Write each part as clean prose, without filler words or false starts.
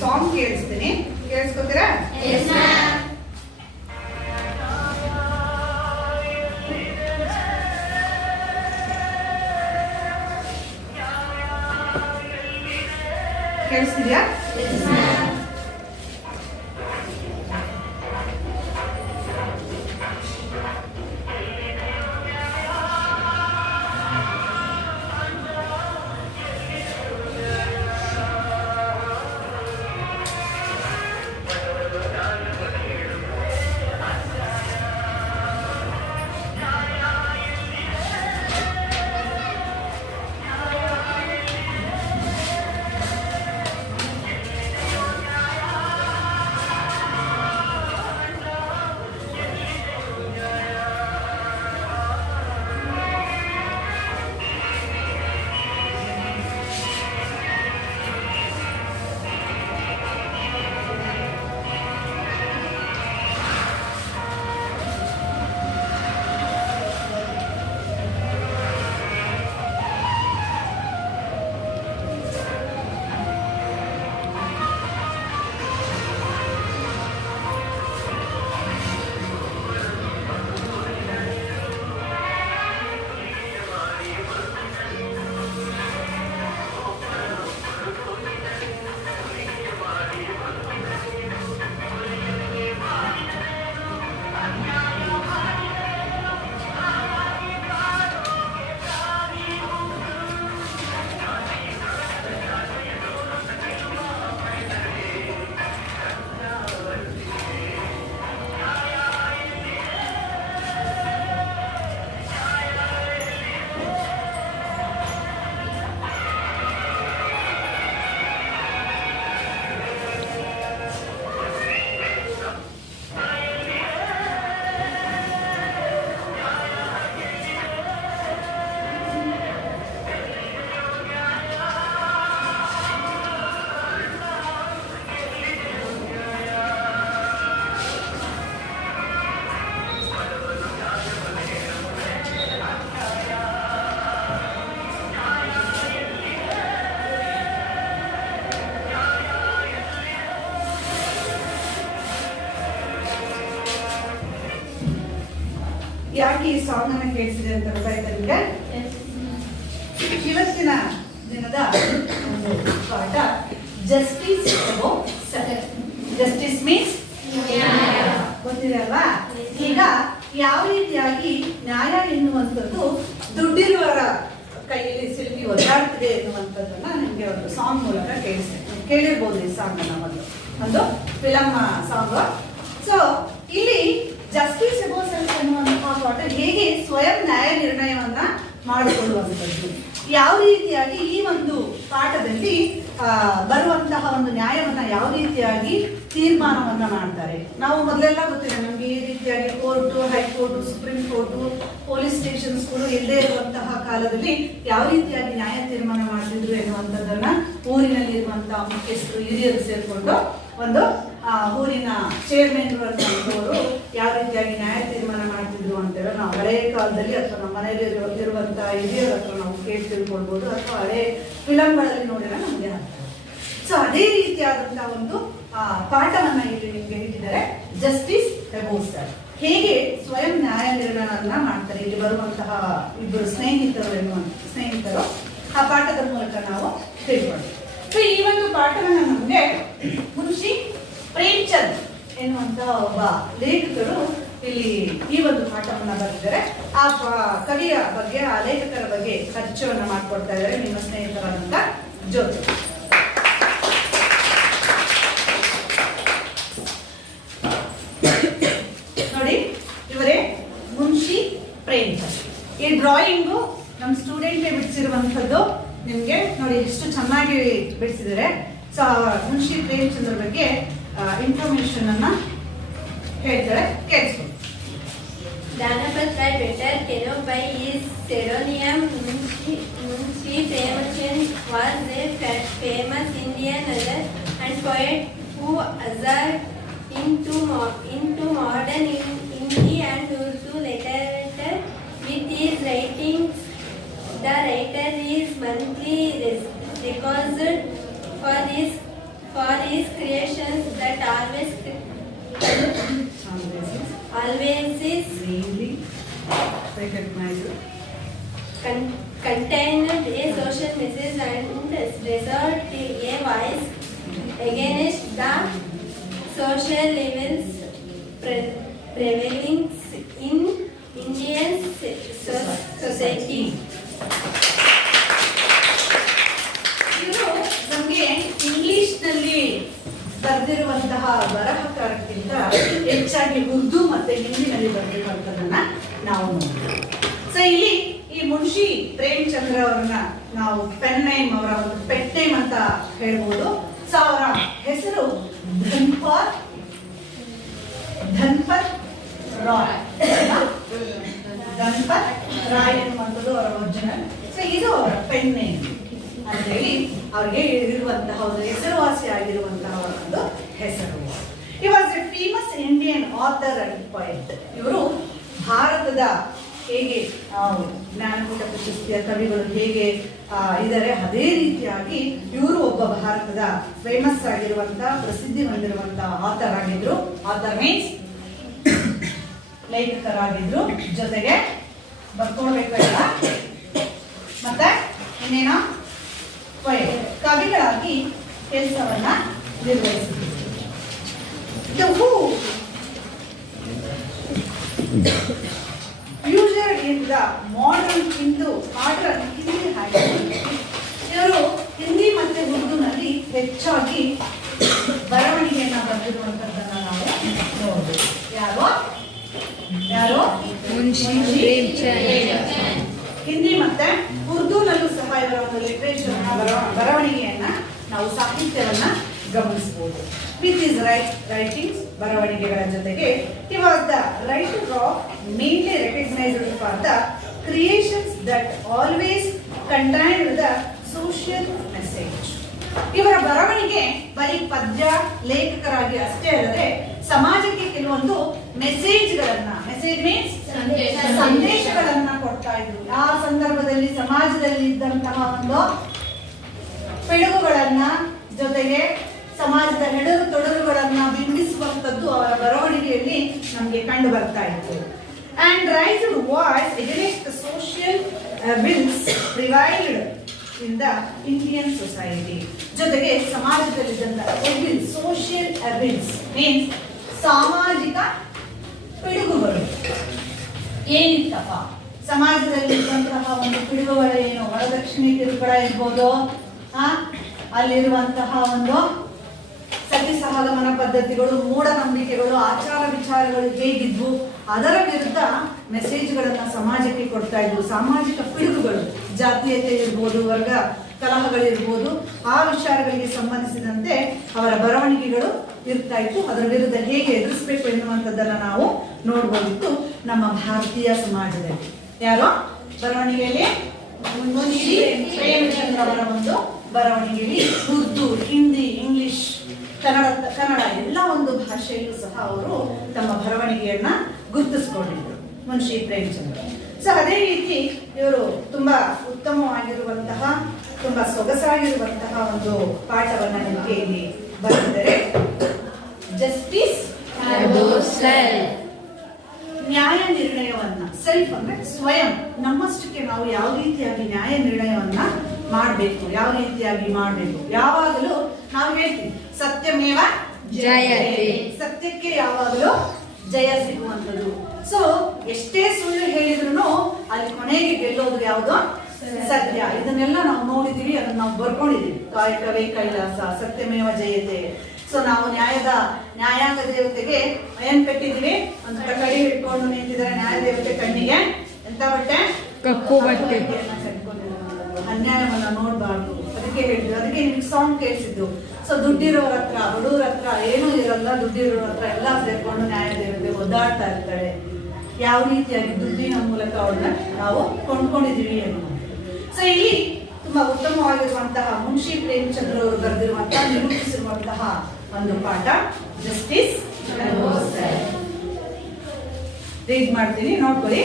Song ಕೇಳಿಸ್ತೀನಿ, ಕೇಳಿಸ್ಕೊತೀರಾ? ಕೇಳಿಸ್ತಿದ್ಯಾ? ಯಾಕೆ ಈ ಸಾಂಗ್ ಅನ್ನ ಕೇಳಿಸಿದೆ ಅಂತ ಗೊತ್ತಾಯ್ತಾ ನಿಮಗೆ? ಇವತ್ತಿನ ದಿನದ ಒಂದು ಪಾಠ justice above self. Justice means ಗೊತ್ತಿದೆ ಅಲ್ವಾ? ಈಗ ಯಾವ ರೀತಿಯಾಗಿ ನ್ಯಾಯ ಎನ್ನುವಂಥದ್ದು ದುಡ್ಡಿರುವವರ ಕೈಯಲ್ಲಿ ಸಿಲುಕಿ ಒದ್ದಾಡ್ತಿದೆ ಎನ್ನುವಂಥದ್ದನ್ನ ನಿಮಗೆ ಒಂದು ಸಾಂಗ್ ಮೂಲಕ ಕೇಳಿರ್ಬೋದು. ಈ ಸಾಂಗ್ ಅನ್ನ ಒಂದು ಫಿಲಮ್ ಸಾಂಗ್. ಸೊ ಇಲ್ಲಿ ಜಸ್ಟಿಸ್ ಅಬೌವ್ ಸೆಲ್ಫ್ ಎನ್ನುವಂತಹ ಪಾಠ ಹೇಗೆ ಸ್ವಯಂ ನ್ಯಾಯ ನಿರ್ಣಯವನ್ನ ಮಾಡಿಕೊಳ್ಳುವಂಥದ್ದು, ಯಾವ ರೀತಿಯಾಗಿ ಈ ಒಂದು ಪಾಠದಲ್ಲಿ ಬರುವಂತಹ ಒಂದು ನ್ಯಾಯವನ್ನ ಯಾವ ರೀತಿಯಾಗಿ ತೀರ್ಮಾನವನ್ನ ಮಾಡ್ತಾರೆ. ನಾವು ಮೊದಲೆಲ್ಲ ಗೊತ್ತಿದೆ ನಮ್ಗೆ ಈ ರೀತಿಯಾಗಿ court, high court, supreme court, police ಸ್ಟೇಷನ್ಸ್ಗಳು ಇಲ್ಲದೆ ಇರುವಂತಹ ಕಾಲದಲ್ಲಿ ಯಾವ ರೀತಿಯಾಗಿ ನ್ಯಾಯ ತೀರ್ಮಾನ ಮಾಡ್ತಿದ್ರು ಎನ್ನುವಂಥದ್ದನ್ನ ಊರಿನಲ್ಲಿ ಇರುವಂತಹ ಮುಖ್ಯಸ್ಥರು, ಹಿರಿಯರು ಸೇರ್ಕೊಂಡು ಒಂದು ಊರಿನ ಚೇರ್ಮನ್ ಇರುವಂತವರು ಯಾವ ರೀತಿಯಾಗಿ ನ್ಯಾಯ ತೀರ್ಮಾನ ಮಾಡ್ತಿದ್ರು ಅಂತೇಳಿ ನಾವು ಹಳೆಯ ಕಾಲದಲ್ಲಿ ಅಥವಾ ನಮ್ಮ ಮನೆಯಲ್ಲಿ ಇರುವಂತಹ ಹಿರಿಯರ ಹತ್ರ ನಾವು ಕೇಳಿ ತಿಳ್ಕೊಳ್ಬಹುದು, ಅಥವಾ ಹಳೆ ಫಿಲಂಗಳಲ್ಲಿ ನೋಡಿದ್ರೆ ನಮ್ಗೆ ಆಗ್ತದೆ. ಸೊ ಅದೇ ರೀತಿಯಾದಂತಹ ಒಂದು ಪಾಠವನ್ನ ಇಲ್ಲಿ ನಿಮ್ಗೆ ಇಟ್ಟಿದ್ದಾರೆ. ಜಸ್ಟಿಸ್ ಅಬೌವ್ ಸೆಲ್ಫ್, ಹೇಗೆ ಸ್ವಯಂ ನ್ಯಾಯ ನಿರ್ಣಯವನ್ನ ಮಾಡ್ತಾರೆ. ಇಲ್ಲಿ ಬರುವಂತಹ ಇಬ್ಬರು ಸ್ನೇಹಿತರು ಆ ಪಾಠದ ಮೂಲಕ ನಾವು ತಿಳ್ಕೊಂಡ್ವಿ. ಸೊ ಈ ಒಂದು ಪಾಠವನ್ನ ನಮ್ಗೆ ಮುನ್ಷಿ ಪ್ರೇಮ್ಚಂದ್ ಎನ್ನುವಂತ ಒಬ್ಬ ಲೇಖಕರು ಇಲ್ಲಿ ಈ ಒಂದು ಪಾಠವನ್ನ ಬರೆದಿದ್ದಾರೆ. ಆ ಕವಿಯ ಬಗ್ಗೆ, ಆ ಲೇಖಕರ ಬಗ್ಗೆ ಪರಿಚಯವನ್ನ ಮಾಡ್ಕೊಡ್ತಾ ಇದ್ದಾರೆ ನಿಮ್ಮ ಸ್ನೇಹಿತರಾದಂತ ಜ್ಯೋತಿ. ನೋಡಿ, ಇವರೇ ಮುನ್ಷಿ ಪ್ರೇಮ್ಚಂದ್. ಈ ಡ್ರಾಯಿಂಗು ನಮ್ಮ ಸ್ಟೂಡೆಂಟೇ ಬಿಡಿಸಿರುವಂಥದ್ದು. ನಿಮ್ಗೆ ನೋಡಿ ಎಷ್ಟು ಚೆನ್ನಾಗಿ ಬಿಡಿಸಿದ್ದಾರೆ. ಸೊ ಮುನ್ಷಿ ಪ್ರೇಮ್ಚಂದ್ರ ಬಗ್ಗೆ ಇನ್ಫಾರ್ಮೇಶನ್ ಅನ್ನ ಹೇಳ್ತಾರೆ, ಕೇಳಿಸ್ಕೊಂಡು. Dhanapal Rai better Keno by his pseudonym Munshi Premchand was a famous Indian author and poet who absorbed into modern Hindi and Urdu literature with his writings. The writer is monthly recognized for his creations that always is mainly recognized contained a social message and result a voice against the social evils prevailing in Indian society. ಇವರು ನಮಗೆ ಇಂಗ್ಲಿಷ್ನಲ್ಲಿ ಬರೆದಿರುವಂತಹ ಬರಹಕಾರಕ್ಕಿಂತ ಹೆಚ್ಚಾಗಿ ಉರ್ದು ಮತ್ತೆ ಹಿಂದಿನಲ್ಲಿ ಬರೆದಿರುವಂಥದ್ದನ್ನ ನಾವು ನೋಡ್ತೀವಿ. So ಇಲ್ಲಿ ಈ ಮುನ್ಷಿ ಪ್ರೇಮಚಂದ್ರ ಅವರನ್ನ ನಾವು ಪೆನ್ ನೇಮ್, ಅವರ ಒಂದು ಪೆಟ್ ನೇಮ್ ಅಂತ ಹೇಳ್ಬೋದು. ಸೊ ಅವರ ಹೆಸರು ಧನ್ಪತ್ ರಾಯ್. ಧನ್ಪತ್ ರಾಯ್ ಎನ್ನುವಂಥದ್ದು ಅವರ ಒರಿಜಿನಲ್. ಸೊ ಇದು ಅವರ ಪೆನ್ ನೇಮ್ ಅಂತ ಹೇಳಿ ಅವರಿಗೆ ಇರುವಂತಹ ಒಂದು ಹೆಸರುವಾಸಿ ಆಗಿರುವಂತಹ ಒಂದು ಹೆಸರು. He was a famous Indian author and poet. ಇವರು ಭಾರತದ ಹೇಗೆ ಜ್ಞಾನಪೀಠ ಪ್ರಶಸ್ತಿಯ ಕವಿಗಳು ಹೇಗೆ ಇದ್ದಾರೆ ಅದೇ ರೀತಿಯಾಗಿ ಇವರು ಒಬ್ಬ ಭಾರತದ ಫೇಮಸ್ ಆಗಿರುವಂತಹ ಪ್ರಸಿದ್ಧಿ ಹೊಂದಿರುವಂತಹ ಆಥರ್ ಆಗಿದ್ರು. ಆಥರ್ ಮೀನ್ಸ್ ಲೇಖಕರಾಗಿದ್ರು, ಜೊತೆಗೆ ಬರ್ಕೊಳ್ಬೇಕಲ್ಲ ಮತ್ತೆ ಇನ್ನೇನೋ ಕವಿಗಳಾಗಿ ಕೆಲಸವನ್ನ ನಿರ್ವಹಿಸಿದ್ರು. Usually in the modern Hindu ಇವರು ಹಿಂದಿ ಮತ್ತೆ ಉರ್ದುನಲ್ಲಿ ಹೆಚ್ಚಾಗಿ ಬರವಣಿಗೆಯನ್ನ ಬರೆದಿರುವಂತದ್ದನ್ನ ನಾವು ನೋಡ್ಬೋದು. ಯಾರು ಮುನ್ಷಿ ಪ್ರೇಮಚಂದ್. ಹಿಂದಿ ಮತ್ತೆ ಉರ್ದುನಲ್ಲೂ ಸಹ ಇವರ ಒಂದು ಲಿಟರೇಚರ್ ಬರವಣಿಗೆಯನ್ನ ನಾವು ಸಾಹಿತ್ಯವನ್ನ ಗಮನಿಸಬಹುದು. ವಿತ್ ಇಸ್ ರೈಟಿಂಗ್ಸ್ ಬರವಣಿಗೆಗಳ ಜೊತೆಗೆ he was the writer of mainly recognized for the creations that always contained the social message. ಇವರ ಬರವಣಿಗೆ ಬರೀ ಪದ್ಯ ಲೇಖಕರಾಗಿ ಅಷ್ಟೇ ಅಲ್ಲದೆ ಸಮಾಜಕ್ಕೆ ಕೆಲವೊಂದು ಮೆಸೇಜ್ ಮೀನ್ಸ್ ಸಂದೇಶಗಳನ್ನ ಕೊಡ್ತಾ ಇದ್ರು. ಆ ಸಂದರ್ಭದಲ್ಲಿ ಸಮಾಜದಲ್ಲಿ ಇದ್ದಂತಹ ಒಂದು ಪಿಡುಗುಗಳನ್ನ ಜೊತೆಗೆ ಸಮಾಜದ ಹೆಡರು ತೊಡರುಗಳನ್ನ ಬಿಂಬಿಸುವಂತದ್ದು ಅವರ ಬರವಣಿಗೆಯಲ್ಲಿ ನಮಗೆ ಕಂಡು ಬರ್ತಾ ಇತ್ತು. And raised voice against the social evils prevailed in the Indian society. ಜೊತೆಗೆ ಸಮಾಜದಲ್ಲಿದ್ದಂತಹ ಸೋಷಿಯಲ್ ಅಬಿಲ್ಸ್ ಮೀನ್ಸ್ ಸಾಮಾಜಿಕ ಪಿಡುಗುಗಳು ಏನಿತ್ತಪ್ಪ ಸಮಾಜದಲ್ಲಿ ಇದ್ದಂತಹ ಒಂದು ಪಿಡುಗುಗಳು ಏನು, ವರದಕ್ಷಿಣೆ ಕಿರುಕುಳ ಇರ್ಬೋದು, ಅಲ್ಲಿರುವಂತಹ ಒಂದು ಸತಿ ಸಹಗಮನ ಪದ್ಧತಿಗಳು, ಮೂಢನಂಬಿಕೆಗಳು, ಆಚಾರ ವಿಚಾರಗಳು ಹೇಗಿದ್ವು ಅದರ ವಿರುದ್ಧ ಮೆಸೇಜ್ಗಳನ್ನ ಸಮಾಜಕ್ಕೆ ಕೊಡ್ತಾ ಇದ್ವು. ಸಾಮಾಜಿಕ ಪಿಡುಗುಗಳು, ಜಾತೀಯತೆ ಇರ್ಬೋದು, ವರ್ಗ ಕಲಹಗಳಿರ್ಬೋದು, ಆ ವಿಚಾರಗಳಿಗೆ ಸಂಬಂಧಿಸಿದಂತೆ ಅವರ ಬರವಣಿಗೆಗಳು ಇರ್ತಾ ಇತ್ತು. ಅದರ ವಿರುದ್ಧ ಹೇಗೆ ಎದುರಿಸಬೇಕು ಎನ್ನುವಂಥದ್ದನ್ನ ನಾವು ನೋಡ್ಬೋದಿತ್ತು ನಮ್ಮ ಭಾರತೀಯ ಸಮಾಜದಲ್ಲಿ. ಯಾರೋ ಬರವಣಿಗೆಯಲ್ಲಿ ಮುನ್ಷಿ ಪ್ರೇಮಚಂದ್ರ ಅವರ ಒಂದು ಬರವಣಿಗೆಯಲ್ಲಿ ಉರ್ದು, ಹಿಂದಿ, ಇಂಗ್ಲಿಷ್, ಕನ್ನಡ ಎಲ್ಲ ಒಂದು ಭಾಷೆಯಲ್ಲೂ ಸಹ ಅವರು ತಮ್ಮ ಬರವಣಿಗೆಯನ್ನ ಗುರುತಿಸ್ಕೊಂಡಿದ್ರು ಮುನ್ಷಿ ಪ್ರೇಮಚಂದ್ರ. ಸೊ ಅದೇ ರೀತಿ ಇವರು ತುಂಬಾ ಉತ್ತಮವಾಗಿರುವಂತಹ, ತುಂಬಾ ಸೊಗಸಾಗಿರುವಂತಹ ಒಂದು ಪಾಠವನ್ನ ನಿಮಗೆ ಇಲ್ಲಿ ಬರೆದಿದ್ದಾರೆ. ಜಸ್ಟಿಸ್ ನ್ಯಾಯ ನಿರ್ಣಯವನ್ನ, ಸೆಲ್ಫ್ ಅಂದ್ರೆ ಸ್ವಯಂ, ನಮ್ಮಷ್ಟಕ್ಕೆ ನಾವು ಯಾವ ರೀತಿಯಾಗಿ ನ್ಯಾಯ ನಿರ್ಣಯವನ್ನ ಮಾಡಬೇಕು, ಯಾವ ರೀತಿಯಾಗಿ ಮಾಡಬೇಕು. ಯಾವಾಗಲೂ ನಾವು ಹೇಳ್ತೀವಿ ಸತ್ಯಮೇವ ಜಯತೆ, ಸತ್ಯಕ್ಕೆ ಯಾವಾಗಲೂ ಜಯ ಸಿಗುವಂಥದ್ದು. ಸೊ ಎಷ್ಟೇ ಸುಳ್ಳು ಹೇಳಿದ್ರು ಅಲ್ಲಿ ಕೊನೆಗೆ ಗೆಲ್ಲೋದು ಯಾವುದು ಸತ್ಯ. ಇದನ್ನೆಲ್ಲ ನಾವು ನೋಡಿದೀವಿ, ಅದನ್ನ ನಾವು ಬರ್ಕೊಂಡಿದೀವಿ. ಕಾಯಕವೇ ಕೈಲಾಸ, ಸತ್ಯಮೇವ ಜಯತೆ. ಸೊ ನಾವು ನ್ಯಾಯಾಂಗ ದೇವತೆಗೆ ಏನ್ ಕಟ್ಟಿದೀವಿ, ಒಂದು ಕಟ್ಟಡಿ ಹಿಡ್ಕೊಂಡು ನಿಂತಿದ್ದಾರೆ ನ್ಯಾಯ ದೇವತೆ ಕಣ್ಣಿಗೆ ಎಂತ ಬಟ್ಟೆ, ಕಪ್ಪು ಬಟ್ಟೆ. ಅನ್ಯಾಯವನ್ನ ನೋಡ್ಬಾರ್ದು, ಅದಕ್ಕೆ ಹೇಳಿದ್ರು. ಅದಕ್ಕೆ ನಿಮ್ಗೆ ಸಾಂಗ್ ಕೇಳಿಸಿದ್ದು. ಸೊ ದುಡ್ಡಿರೋರ ಹತ್ರ, ಬಡವ್ರ ಹತ್ರ ಏನೂ ಇರಲ್ಲ, ದುಡ್ಡಿರೋರ ಹತ್ರ ಎಲ್ಲ ಸೇರ್ಕೊಂಡು ನ್ಯಾಯ ದೇವತೆ ಒದ್ದಾಡ್ತಾ ಇರ್ತಾರೆ. ಯಾವ ರೀತಿಯಾಗಿ ದುಡ್ಡಿನ ಮೂಲಕ ಅವ್ರನ್ನ ನಾವು ಕೊಂಡ್ಕೊಂಡಿದೀವಿ ಅನ್ನೋದು. ಸೊ ಇಲ್ಲಿ ತುಂಬಾ ಉತ್ತಮವಾಗಿರುವಂತಹ ಮುನ್ಷಿ ಪ್ರೇಮಚಂದ್ರ ಅವರು ಬರೆದಿರುವಂತಹ, ನಿರೂಪಿಸಿರುವಂತಹ ಒಂದು ಪಾಠ ಜಸ್ಟಿಸ್. ರೀಡ್ ಮಾಡ್ತೀನಿ, ನೋಡ್ಕೊಳ್ಳಿ.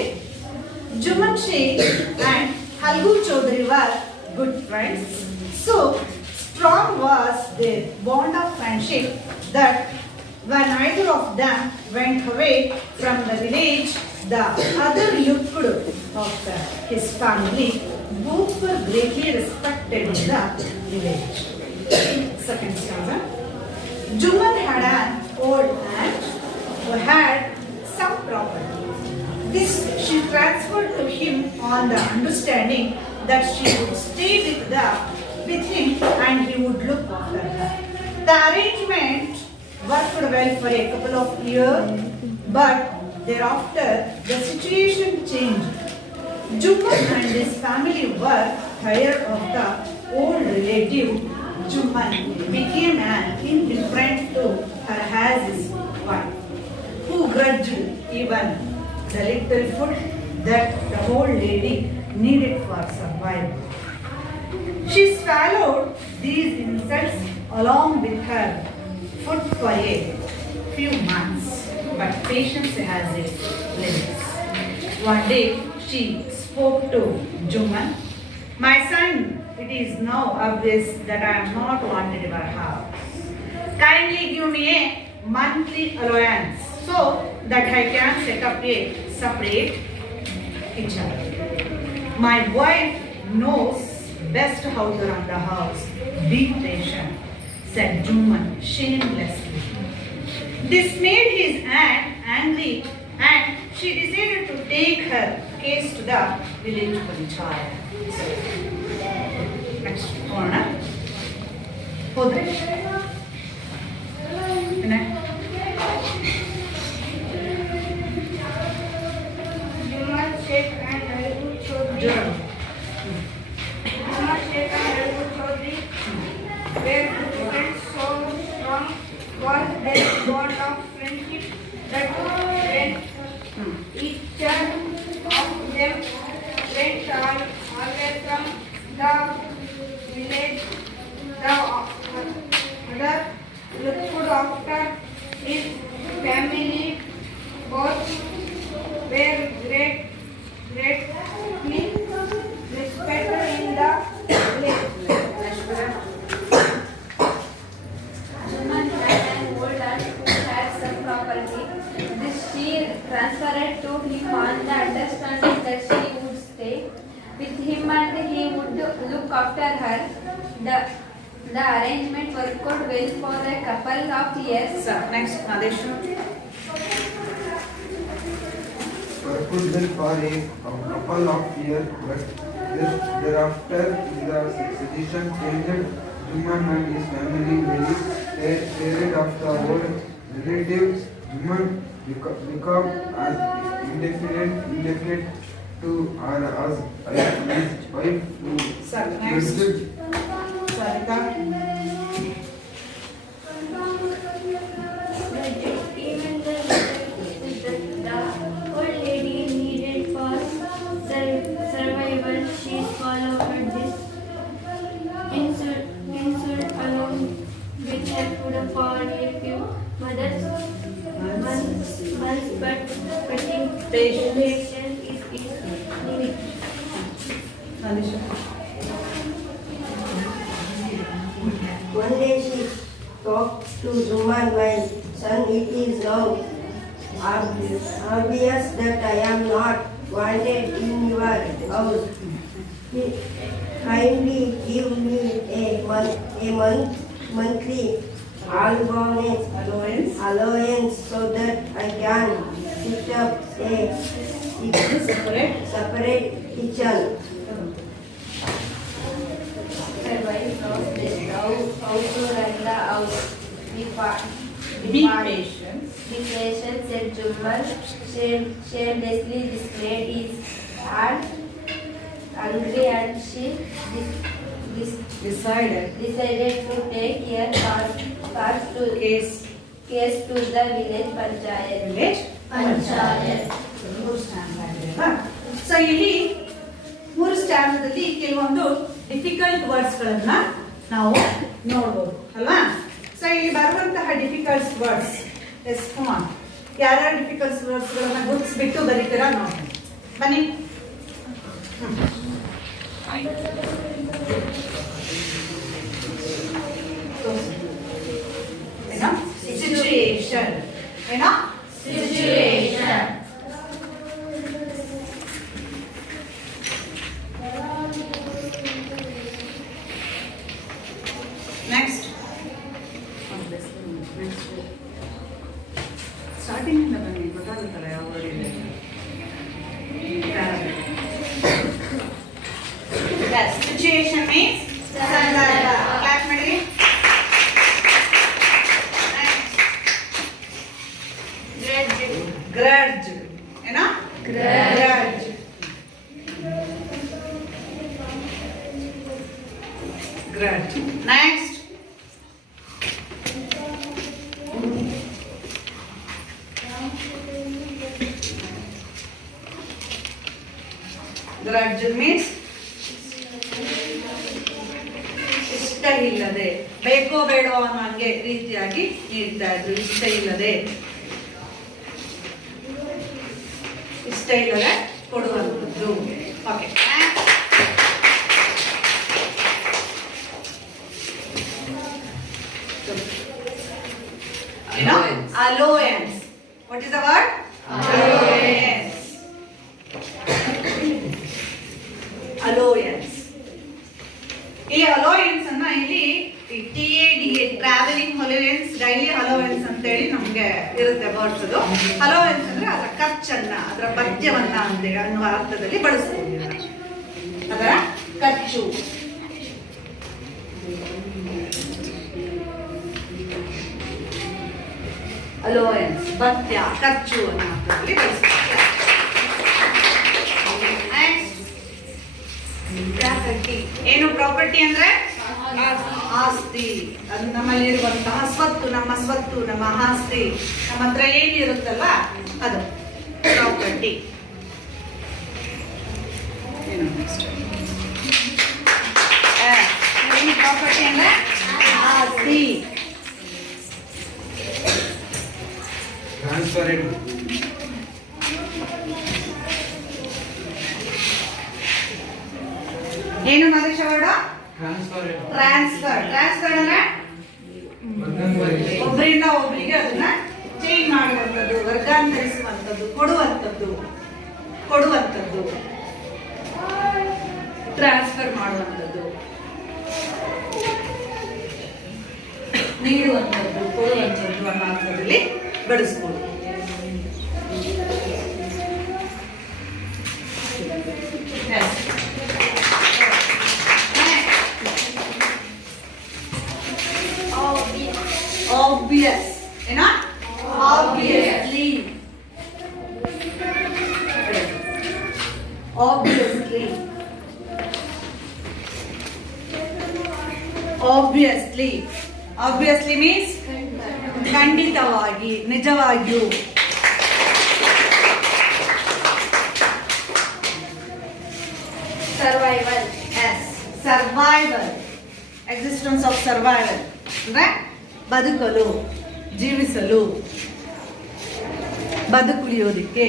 Jumman Sheikh and Halgu Chaudhary were good friends. So Strong was their bond of friendship that when either of them went away from the village, the other looked after his family. Both were greatly respected in the village. Second stanza. Juman had an old aunt who had some property. This she transferred to him on the understanding that she would stay with him and he would look after her. The arrangement worked well for a couple of years, but thereafter the situation changed. Juman and his family were tired of the old relative. Juman became an indifferent to her as his wife, who grudged even the little food that the old lady needed for survival. She swallowed these insults along with her food for a few months, but patience has its limits. One day she spoke to Juman. My son, it is now obvious that I am not wanted in our house. Kindly give me a monthly allowance so that I can set up a separate kitchen. My wife knows best how to run the house. Be patient, said Juman shamelessly. This made his aunt angry and she decided to take her case to the village panchayat. Next, ಹೋಗೋಣ. ಹೋದ್ರೆ Juman Sheikh and Raghu Chaudhary. Juman Sheikh and Raghu Chaudhary were good friends. So strong was their bond of friendship that when each of them went away from the village, the other looked after his family. Both were greatly respected in the village. Juman had an old aunt who had some property. This she transferred to him on the understanding that she would stay with him and he would look after her. The arrangement worked well for a couple of years. Next, Nadesha. Worked well for a couple of years, but thereafter the situation changed. Juman and his family very tired of the old relatives. Juman became as indifferent to her as his wife who Sir, next. grudged Sarika. Even the old lady needed for survival, she followed this insult along with her food for a few months, but cutting patience is limit. Nadesha. One day she talked to Juman, my son, it is now obvious that I am not wanted in your house. Kindly give me a monthly allowance so that I can set up a separate kitchen. Her wife knows this how to run the house. Be patient. Be patient, said Juman, shamelessly displayed his heart, angry, and she Decided. decided to take her case to the village panchayat. Village Panchayat. ಮೂರು stand ಆಗಿದೆಯಲ್ವಾ? So ಇಲ್ಲಿ ಮೂರು ಸ್ಟ್ಯಾಂಡಲ್ಲಿ ಕೆಲವೊಂದು difficult ವರ್ಡ್ಸ್ಗಳನ್ನ ನಾವು ನೋಡ್ಬೋದು ಅಲ್ವಾ? So ಇಲ್ಲಿ ಬರುವಂತಹ difficult words yes come on, ಯಾರ್ಯಾರು ಡಿಫಿಕಲ್ಟ್ ವರ್ಡ್ಸ್ಗಳನ್ನ ಗುರುತಿಸ್ಬಿಟ್ಟು ಬರೀತೀರಾ ನೋಡಿ ಬನ್ನಿ. ಏನೋ Situation. ನೆಕ್ಸ್ಟ್ ಸ್ಟಾರ್ಟಿಂಗ್ ಇಂದ ಬನ್ನಿ, ಗೊತ್ತಾಗುತ್ತಲ್ಲ ಯಾವ word ಇದೆ. Yes, situation means ಸಂದರ್ಭ. Clap ಮಾಡಿ. Grudge. ಏನೋ grudge. Grudge. Next. Grudge means ಇಷ್ಟ ಇಲ್ಲದೆ, ಬೇಕೋ ಬೇಡೋ ಅನ್ನೋ ಹಂಗೆ ರೀತಿಯಾಗಿ ನೀಡ್ತಾ ಇದ್ರು. ಇಷ್ಟ ಇಲ್ಲದೆ ಕೊಡುವಂಥದ್ದು. ಓಕೆ, ಏನೋ allowance. What is the word? Allowance. Allowance. ಈ ಅಲೋಯನ್ಸ್ ಅನ್ನ ಇಲ್ಲಿ TADA travelling allowance, daily allowance ಅಂತೇಳಿ ನಮ್ಗೆ ಇರುತ್ತೆ ವರ್ಡ್ಸ್. ಅದು ಅಲೋಯನ್ಸ್ ಅಂದ್ರೆ ಅದರ ಖರ್ಚನ್ನ, ಅದರ ಭತ್ಯವನ್ನ ಅಂತೇಳಿ ಅನ್ನುವ ಅರ್ಥದಲ್ಲಿ ಬಳಸ್ತೀವಿ. ಅದರ ಖರ್ಚು. ಅಲೋಯನ್ಸ್ ಭತ್ಯ, ಖರ್ಚು ಅನ್ನೋ ಅರ್ಥದಲ್ಲಿ ಬಳಸ್ತೀವಿ. ಪ್ರಾಪರ್ಟಿ. ಏನು ಪ್ರಾಪರ್ಟಿ ಅಂದ್ರೆ? ಆಸ್ತಿ. ಅದು ನಮ್ಮಲ್ಲಿರುವಂತಹ ಸ್ವತ್ತು, ನಮ್ಮ ಸ್ವತ್ತು, ನಮ್ಮ ಆಸ್ತಿ, ನಮ್ಮ ಹತ್ರ ಏನಿರುತ್ತಲ್ಲ ಅದು ಪ್ರಾಪರ್ಟಿ. ಏನು ಪ್ರಾಪರ್ಟಿ ಅಂದ್ರೆ? ಆಸ್ತಿ. Transferred. ಏನು Mahesh word? Transferred. Transfer. Transfer ಅಂದ್ರೆ ಒಬ್ಬರಿಂದ ಒಬ್ಬರಿಗೆ ಅದನ್ನ ಚೇಂಜ್ ಮಾಡುವಂಥದ್ದು, ವರ್ಗಾಂತರಿಸುವಂಥದ್ದು, ಕೊಡುವಂಥದ್ದು, ಟ್ರಾನ್ಸ್ಫರ್ ಮಾಡುವಂಥದ್ದು, ನೀಡುವಂಥದ್ದು, ಕೊಡುವಂಥದ್ದು ಅನ್ನೋ ಅರ್ಥದಲ್ಲಿ ಬಳಸ್ಬೋದು. Obvious. ಏನೋ obviously. Obviously. Obviously. Obviously means ಖಂಡಿತವಾಗಿ, ನಿಜವಾಗಿಯೂ. Survival. Yes, survival. Existence of survival ಅಂದ್ರೆ ಬದುಕಲು, ಜೀವಿಸಲು, ಬದುಕುಳಿಯೋದಿಕ್ಕೆ.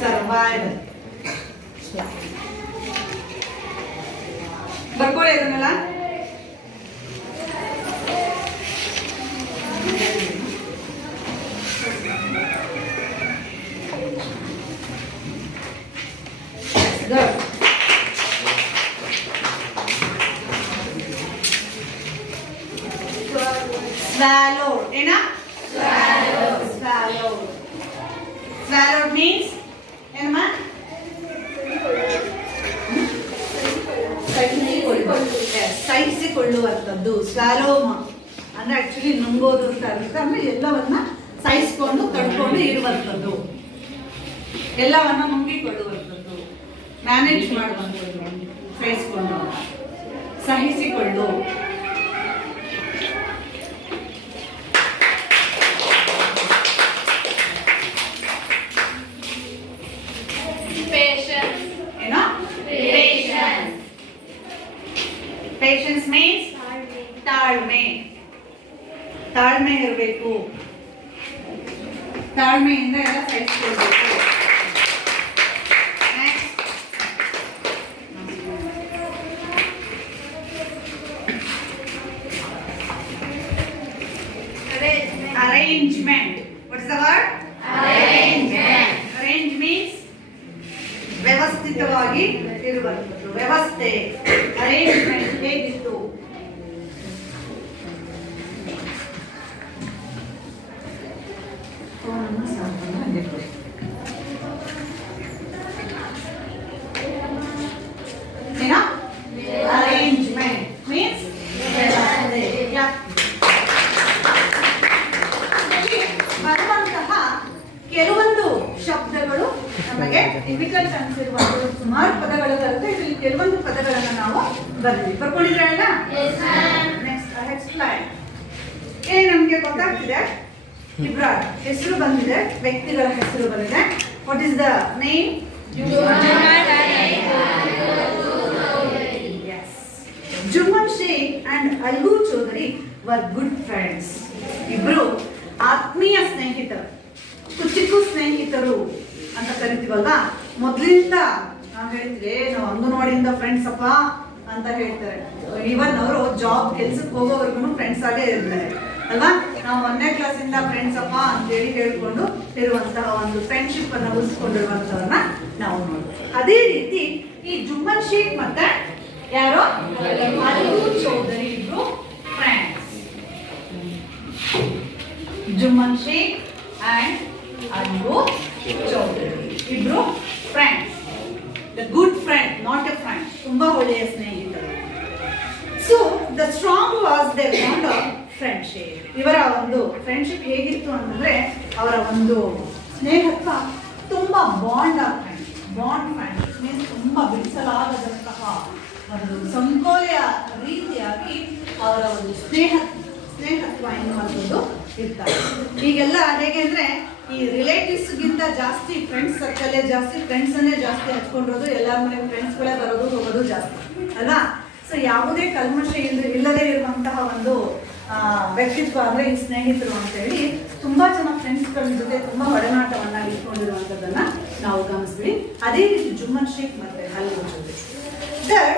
ಸರ್ವೈವಲ್. ಬರ್ಕೊಳ್ಳಿ ಅದನ್ನೆಲ್ಲ. Good. Swallowed. ಏನ? Swallowed. Swallowed means ಏನಮ್ಮ? ಸಹಿಸಿಕೊಳ್ಳುವಂಥದ್ದು. ಸ್ವಾಲೋ ಅಂದ್ರೆ ಆಕ್ಚುಲಿ ನುಂಗೋದು ಅಂತ ಅರ್ಥ. ಅಂದ್ರೆ ಎಲ್ಲವನ್ನ ಸಹಿಸಿಕೊಂಡು ತಡ್ಕೊಂಡು ಇರುವಂಥದ್ದು, ಎಲ್ಲವನ್ನ ನುಂಗಿಕೊಳ್ಳುವಂಥದ್ದು, ಮ್ಯಾನೇಜ್ ಮಾಡುವಂಥದ್ದು. ಸಹಿಸಿಕೊಂಡು, ಸಹಿಸಿಕೊಂಡು. Patience. ಏನೋ? Patience. Patience means ತಾಳ್ಮೆ. ತಾಳ್ಮೆ ಇರಬೇಕು. ತಾಳ್ಮೆಯಿಂದ ಎಲ್ಲ ಸಹಿಸಿಕೊಳ್ಬೇಕು. ವ್ಯವಸ್ಥಿತವಾಗಿ ಇರುವಂಥದ್ದು. ವ್ಯವಸ್ಥೆ, ಅರೇಂಜ್ಮೆಂಟ್ ಹೇಗಿತ್ತು? ಏನಾ? ಅರೇಂಜ್ಮೆಂಟ್ ಮೀನ್ಸ್ ವ್ಯವಸ್ಥೆ. ಬರುವಂತಹ ಕೆಲವೊಂದು ಶಬ್ದಗಳು ನಮಗೆ ಡಿಫಿಕಲ್ಟ್ ಅನ್ಸಿರುವಂತಹ ಸುಮಾರು ಪದಗಳು ಬರುತ್ತೆ. ಇದರಲ್ಲಿ ಕೆಲವೊಂದು ಪದಗಳನ್ನು ನಾವು ಬರ್ಕೊಂಡಿದ್ರಲ್ಲ. Next explain. ನಮ್ಗೆ ಗೊತ್ತಾಗ್ತಿದೆ, ಇಬ್ಬರ ಹೆಸರು ಬಂದಿದೆ, ವ್ಯಕ್ತಿಗಳ ಹೆಸರು ಬಂದಿದೆ. What is the name? Jumman Sheikh and Algu Chaudhari were good friends. ಇಬ್ರು ಆತ್ಮೀಯ ಸ್ನೇಹಿತರು, ಚಿಕ್ಕ ಸ್ನೇಹಿತರು ಅಂತ ಕರಿತೀವಲ್ವಾ. ಮೊದಲಿಂದ ನಾವು ಹೇಳ್ತೀವಿ, ನಾವು ಅಂಗನವಾಡಿಯಿಂದ ಫ್ರೆಂಡ್ಸ್ ಅಪ್ಪ ಅಂತ ಹೇಳ್ತಾರೆ. ಈವನ್ ಅವರು ಜಾಬ್ ಕೆಲ್ಸಕ್ಕೆ ಹೋಗೋವರೆಗೂ ಫ್ರೆಂಡ್ಸ್ ಆಗೇ ಇರ್ತಾರೆ ಅಲ್ವಾ. ನಾವು 1ನೇ ಕ್ಲಾಸಿಂದ ಫ್ರೆಂಡ್ಸ್ ಅಪ್ಪ ಅಂತೇಳಿ ಹೇಳ್ಕೊಂಡು ಇರುವಂತಹ ಒಂದು ಫ್ರೆಂಡ್ಶಿಪ್ ಅನ್ನ ಉಳಿಸ್ಕೊಂಡಿರುವಂತವ್ರನ್ನ ನಾವು ನೋಡ್ತೀವಿ. ಅದೇ ರೀತಿ ಈ ಜುಮ್ಮನ್ ಶೇಖ್ ಮತ್ತೆ ಯಾರೋ ಅಲ್ಗು ಚೌಧರಿ ಇಬ್ರು ಫ್ರೆಂಡ್ಸ್. ಜುಮ್ಮನ್ ಶೇಖ್ ಅಂಡ್ ಅಲ್ಗು ಚೌಧರಿ ಇಬ್ರು friends. The good friend, not a friend, ತುಂಬಾ ಒಳ್ಳೆಯ ಸ್ನೇಹಿತರು. So the strong was the bond of friendship. ಇವರ ಒಂದು ಫ್ರೆಂಡ್ಶಿಪ್ ಹೇಗಿತ್ತು ಅಂತಂದ್ರೆ, ಅವರ ಒಂದು ಸ್ನೇಹತ್ವ ತುಂಬಾ bond of friend. Bond friendship means ತುಂಬಾ ಬಿಡಿಸಲಾಗದಂತಹ ಒಂದು ಸಂಕೋಲೆಯ ರೀತಿಯಾಗಿ ಅವರ ಒಂದು ಸ್ನೇಹತ್ವ ಎನ್ನುವಂಥದ್ದು ಇರ್ತಾರೆ. ಈಗೆಲ್ಲ ಹೇಗೆ ಅಂದ್ರೆ, ಈ ರಿಲೇಟಿವ್ಸ್ಗಿಂತ ಜಾಸ್ತಿ ಫ್ರೆಂಡ್ಸ್ ಸರ್ಕಲ್ಲೇ ಜಾಸ್ತಿ, ಫ್ರೆಂಡ್ಸನ್ನೇ ಜಾಸ್ತಿ ಹಚ್ಕೊಂಡಿರೋದು, ಎಲ್ಲರ ಮನೆ ಫ್ರೆಂಡ್ಸ್ಗಳೇ ಬರೋದು ಹೋಗೋದು ಜಾಸ್ತಿ ಅಲ್ವಾ. ಸೊ ಯಾವುದೇ ಕಲ್ಮಶ ಇಲ್ಲದೆ ಇರುವಂತಹ ಒಂದು ವ್ಯಕ್ತಿತ್ವ ಅಂದ್ರೆ ಈ ಸ್ನೇಹಿತರು ಅಂತೇಳಿ ತುಂಬಾ ಜನ ಫ್ರೆಂಡ್ಸ್ಗಳ ಜೊತೆ ತುಂಬಾ ಒಡನಾಟವನ್ನ ಇಟ್ಕೊಂಡಿರುವಂಥದ್ದನ್ನ ನಾವು ಗಮನಿಸ್ತೀವಿ. ಅದೇ ರೀತಿ ಜುಮ್ಮನ್ ಶೇಖ್ ಮತ್ತೆ Algu Chaudhari. That